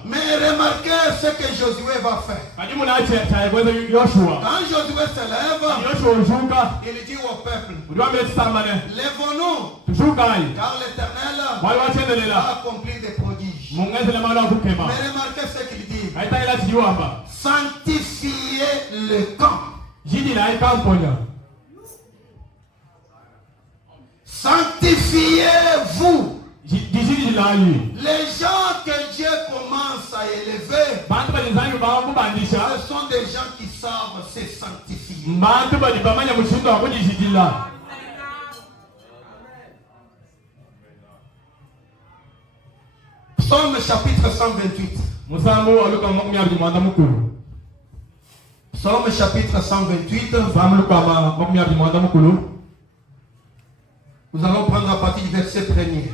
Mais remarquez ce que Josué va faire. Quand Josué se lève, il dit au peuple, lèvons-nous, car l'Éternel va accomplir des prodiges. Mais remarquez ce qu'il dit. Sanctifiez le camp. Sanctifiez-vous. Les gens que Dieu commence à élever, ce sont des gens qui savent se sanctifier. Psaume chapitre 128. Psaume chapitre 128. Nous allons prendre à partir du verset 1er.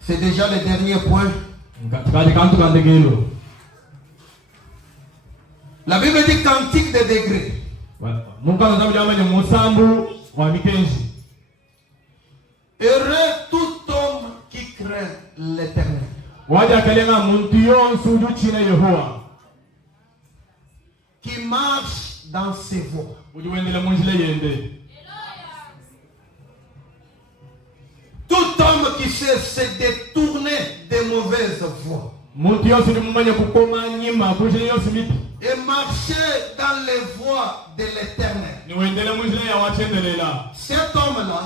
C'est déjà le dernier point. La Bible dit cantique des degrés. Heureux tout homme qui craint l'Éternel, qui marche dans ses voies. Tout homme qui sait se détourner des mauvaises voies et marcher dans les voies de l'Éternel, cet homme-là,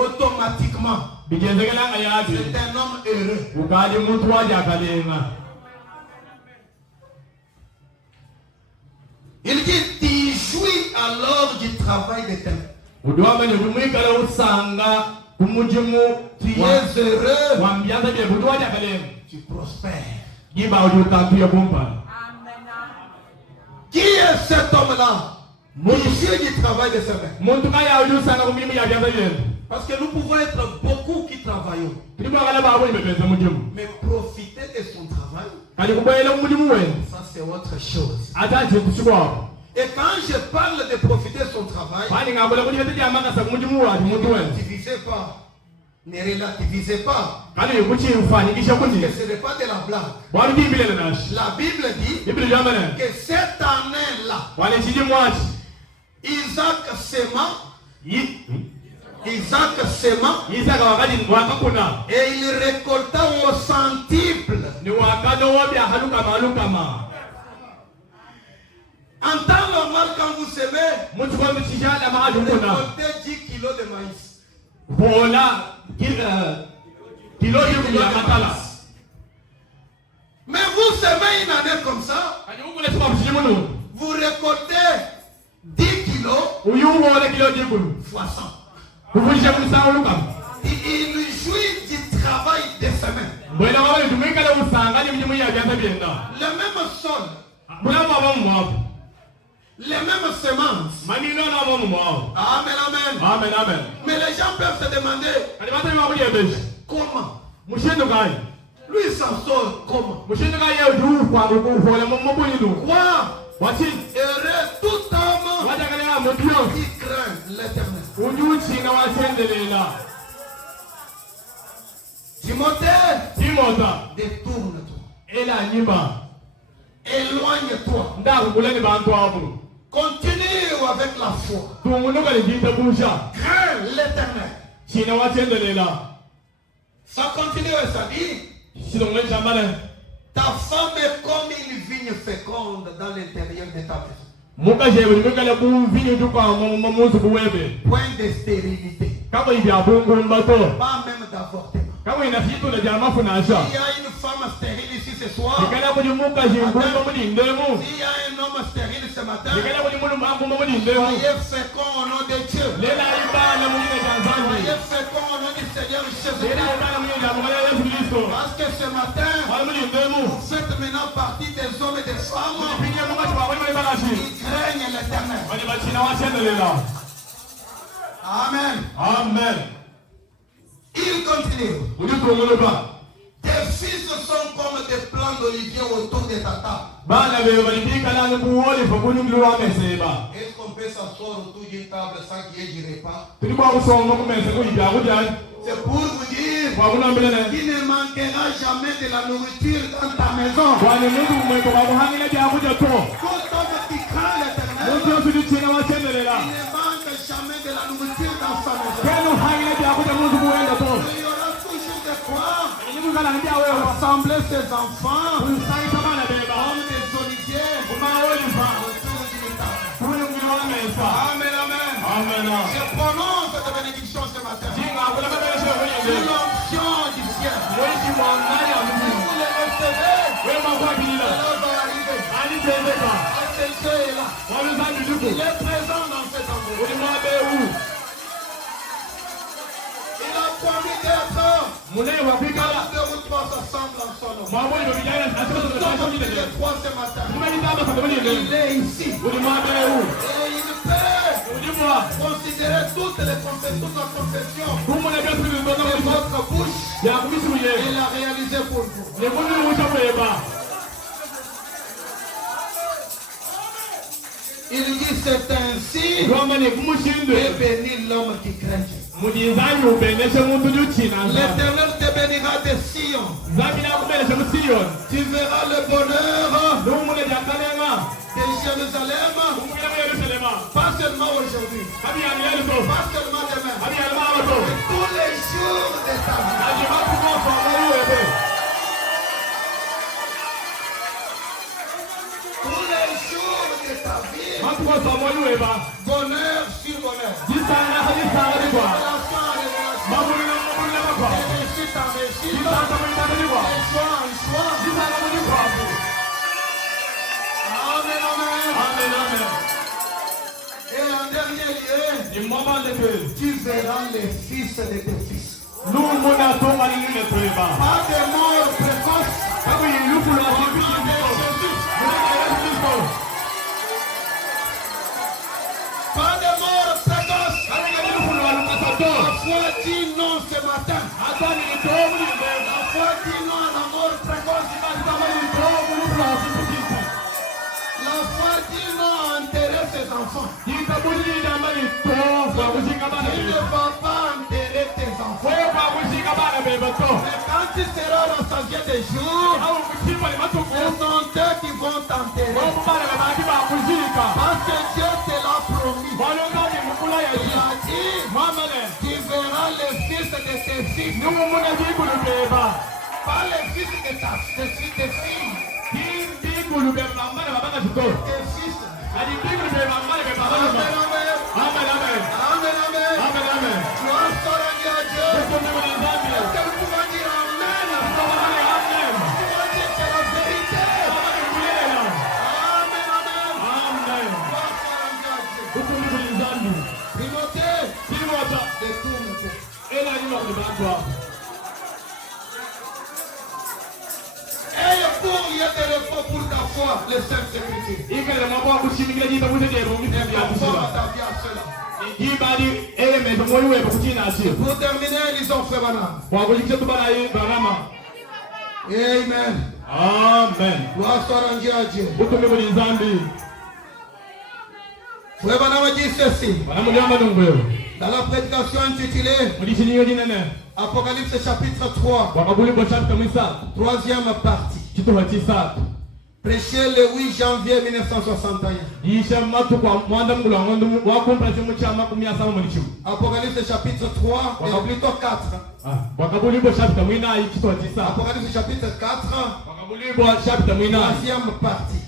automatiquement, c'est un homme heureux. Il dit, tu jouis alors du travail de tes mains. Tu es heureux, tu prospères. Qui est cet homme-là? Qui du travail de ses mains. Parce que nous pouvons être beaucoup qui travaillons, mais profiter de son travail, ça c'est autre chose. Et quand je parle de profiter de son travail, ne relativisez pas. Ne relativisez pas. Parce que ce n'est pas de la blague. La Bible dit que cette année-là, Isaac s'aima et il récolta au centuple. En temps normal, quand vous semez, vous récoltez 10 kilos de maïs. Voilà, mais vous semez une année comme ça, vous récoltez 10 kilos fois 100. Il jouit du travail de ses mains. Le même sol, les mêmes semences. Amen, amen. Mais les gens peuvent se demander comment. Lui il s'en sort comment? Quoi? Heureux tout homme qui craint l'Éternel. Timothée, détourne-toi. Éloigne-toi. Continue avec la foi. Crains l'Éternel. Ça continue, ça dit, ta femme est comme une vigne féconde dans l'intérieur de ta maison. Point de stérilité. Pas même d'avortement. S'il y a une femme stérile ici ce soir, s'il y a un homme stérile ce matin, soyez féconds au nom de Dieu. Soyez féconds au nom du Seigneur Jésus-Christ. Parce que ce matin, vous faites maintenant partie des hommes et des femmes qui craignent l'Éternel. l'Éternel. Amen. Amen. Il continue. Tes fils sont comme des plants d'olivier autour de ta table. Est-ce qu'on peut s'asseoir autour d'une table sans qu'il y ait du repas? C'est pour vous dire qu'il ne manquera jamais de la nourriture dans ta maison. Pour toi qui crains l'Éternel, il ne manque jamais de la nourriture dans sa maison. Il y aura toujours de quoi rassembler ses enfants comme des oliviers autour d'une table. Amen, amen. Je prononce cette bénédiction ce matin. Sous l'onction du ciel. Vous les recevez. Alors va arriver. Ce Dieu est là. Il est présent dans cet endroit. Il a promis d'être. Quand 2 ou 3 s'assemblent en son nom. Il est 3 ce matin. Il est ici. Et il peut considérer toute la confession de votre bouche et la réaliser pour vous. Il dit c'est ainsi que bénit l'homme qui craint Dieu. L'Éternel te bénira de Sion. Tu verras le bonheur de Jérusalem. Pas seulement aujourd'hui, pas seulement demain, mais tous les jours de ta vie. Tous les jours de ta vie. Bonheur sur bonheur. Réussite en réussite. Choix en choix. Amen. Et en dernier lieu, tu verras les fils de tes fils. Pas de mort précoce. Pas de mort précoce. La foi dit non ce matin. La foi dit non à la mort précoce. La foi dit non à enterrer ses enfants. Il ne va pas enterrer tes enfants. Mais quand tu seras rassasié des jours, ce sont eux qui vont t'enterrer. Parce que Dieu te l'a promis. Il a dit, tu verras les fils de tes fils. Pas les fils de tes filles. Tes fils. Amen. Tu as sorti à Dieu. Est-ce que tu vas dire Amen? Tu vas dire c'est la vérité. Amen. Tu as sorti à Dieu. Timothée, détourne-toi. Et pour il y a des repos pour ta foi, les saintes écritures. Et ta foi ta vie à cela. Pour terminer, lisons Frère Branham. Amen. Gloire soit rendue à Dieu. Frère Branham dit ceci. Dans la prédication intitulée Apocalypse chapitre 3, 3e partie. Prêché le 8 janvier 1961. Apocalypse chapitre 3, et plutôt 4. Apocalypse chapitre 4, 3e partie.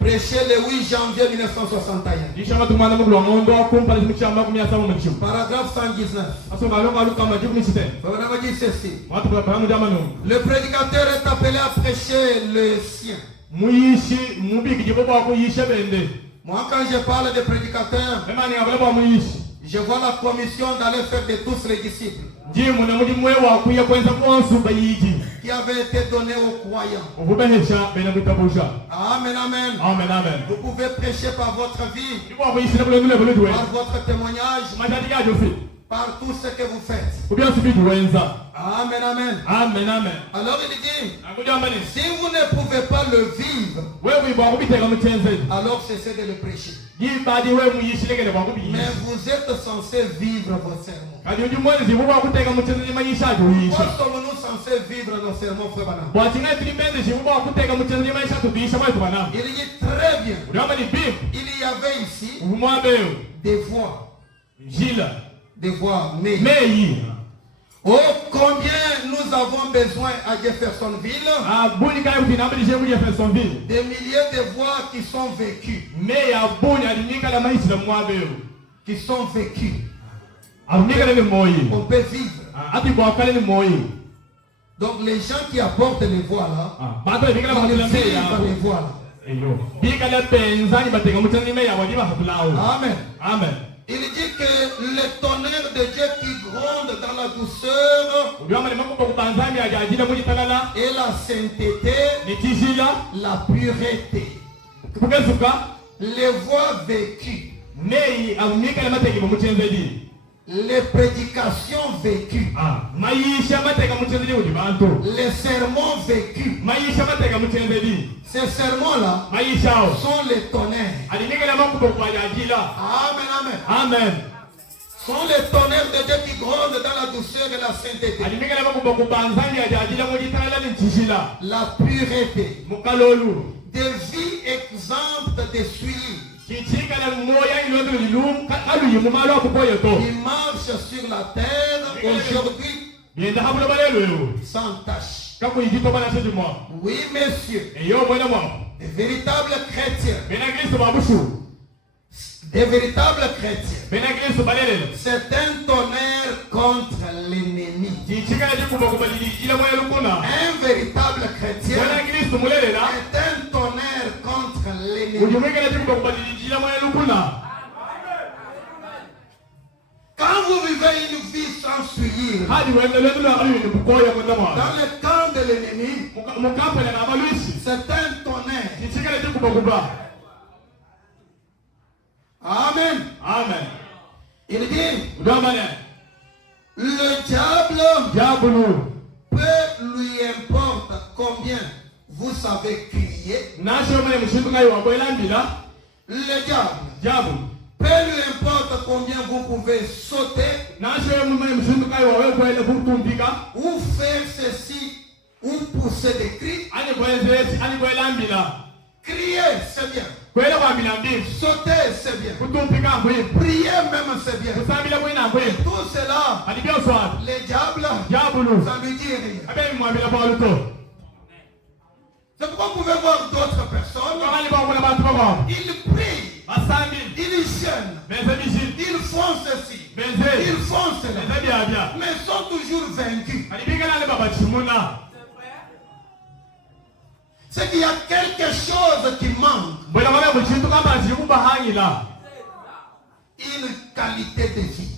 Prêché le 8 janvier 1961. Paragraphe 119. On dit ceci. Le prédicateur est appelé à prêcher le sien. Moi, quand je parle de prédicateur, je vois la commission d'aller faire de tous les disciples. qui avait été donné aux croyants. Amen, amen. Amen, amen. Vous pouvez prêcher par votre vie, par votre témoignage, par tout ce que vous faites. Amen, amen. Amen, amen. Alors il dit, si vous ne pouvez pas le vivre, alors cessez de le prêcher. Mais vous êtes censé vivre vos sermons. Pourquoi sommes-nous censés vivre nos sermons, frère Branham? Il dit très bien. Il y avait ici des voix. Des voix. Mais oh, combien nous avons besoin à Jeffersonville des milliers de voix qui sont vécues. Qui sont vécues. On peut vivre. Donc les gens qui apportent les voix là, ils vivent les voix là. Amen. Amen. Il dit que le tonnerre de Dieu qui gronde dans la douceur et la sainteté, la pureté, les voix vécues, les prédications vécues, les sermons vécus. Ces sermons-là sont les tonnerres. Amen, amen. Amen. Sont les tonnerres de Dieu qui grondent dans la douceur et la sainteté. La pureté. Des vies exemptes de souillures. Qui marche sur la terre aujourd'hui sans tâche. Oui, messieurs. Des véritables chrétiens. Des véritables chrétiens. C'est un tonnerre contre l'ennemi. Un véritable chrétien est un tonnerre contre l'ennemi. Quand vous vivez une vie sans souillure, dans le camp de l'ennemi, c'est un tonnerre. Amen. Amen. Il dit, le diable peu lui importe combien vous savez crier. Le diable peu lui importe combien vous pouvez sauter ou faire ceci ou pousser des cris. Crier, c'est bien. Sauter, c'est bien. Prier même, c'est bien. Et tout cela, le diable, ça lui dit rien. C'est pourquoi vous pouvez voir d'autres personnes. Ils prient. Ils gênent. Ils font ceci. Ils font cela. Mais sont toujours vaincus. C'est qu'il y a quelque chose qui manque. Une qualité de vie.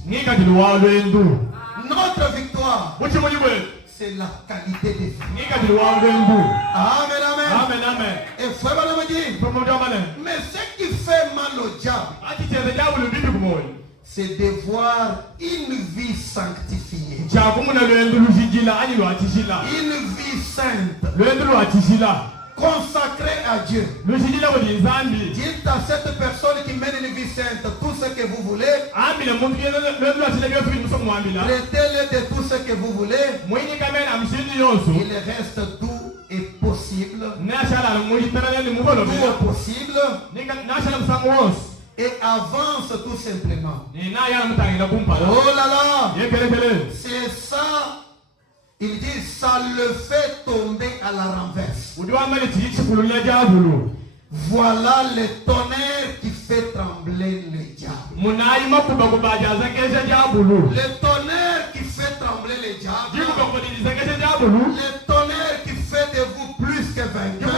Notre victoire, c'est la qualité de vie. Amen, amen. Et frère Branham dit, mais ce qui fait mal au diable, c'est de voir une vie sanctifiée. Une vie sainte. Consacré à Dieu. Dites à cette personne qui mène une vie sainte tout ce que vous voulez. Traitez-le de tout ce que vous voulez. Il reste tout est possible. Tout est possible. Et avance tout simplement. Oh là là. C'est ça. Il dit ça le fait tomber à la renverse. Voilà le tonnerre qui fait trembler le diable. Le tonnerre qui fait trembler le diable. Le tonnerre qui fait de vous plus que vainqueur.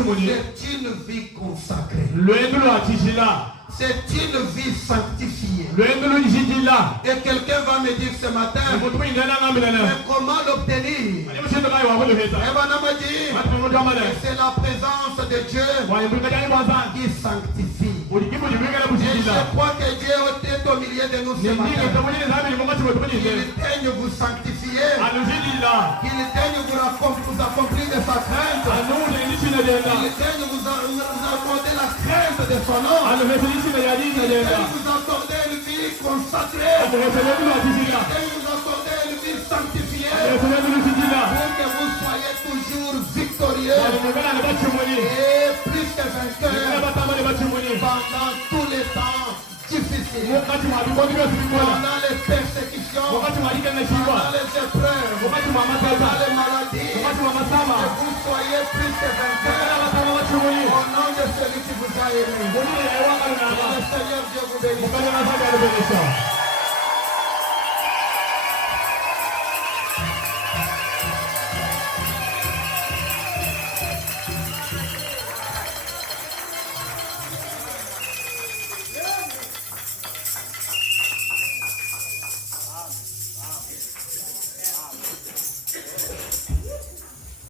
C'est une vie consacrée. C'est une vie sanctifiée. Et quelqu'un va me dire ce matin, mais comment l'obtenir? C'est la présence de Dieu qui sanctifie. Et je crois que Dieu est au milieu de nous ce matin. Il daigne vous sanctifier. Il daigne vous accomplir de sa crainte. Il daigne vous accorder la crainte de son nom. Il daigne vous accorder une vie consacrée. Il daigne vous accorder une vie sanctifiée. Pour que vous soyez toujours victorieux. Et plus que vainqueur. Pendant tous les temps difficiles. Pendant les persécutions. Pendant les épreuves. Pendant les maladies. Que vous soyez plus que vainqueur. Au nom de celui qui vous a aimé. Que le Seigneur Dieu vous bénisse.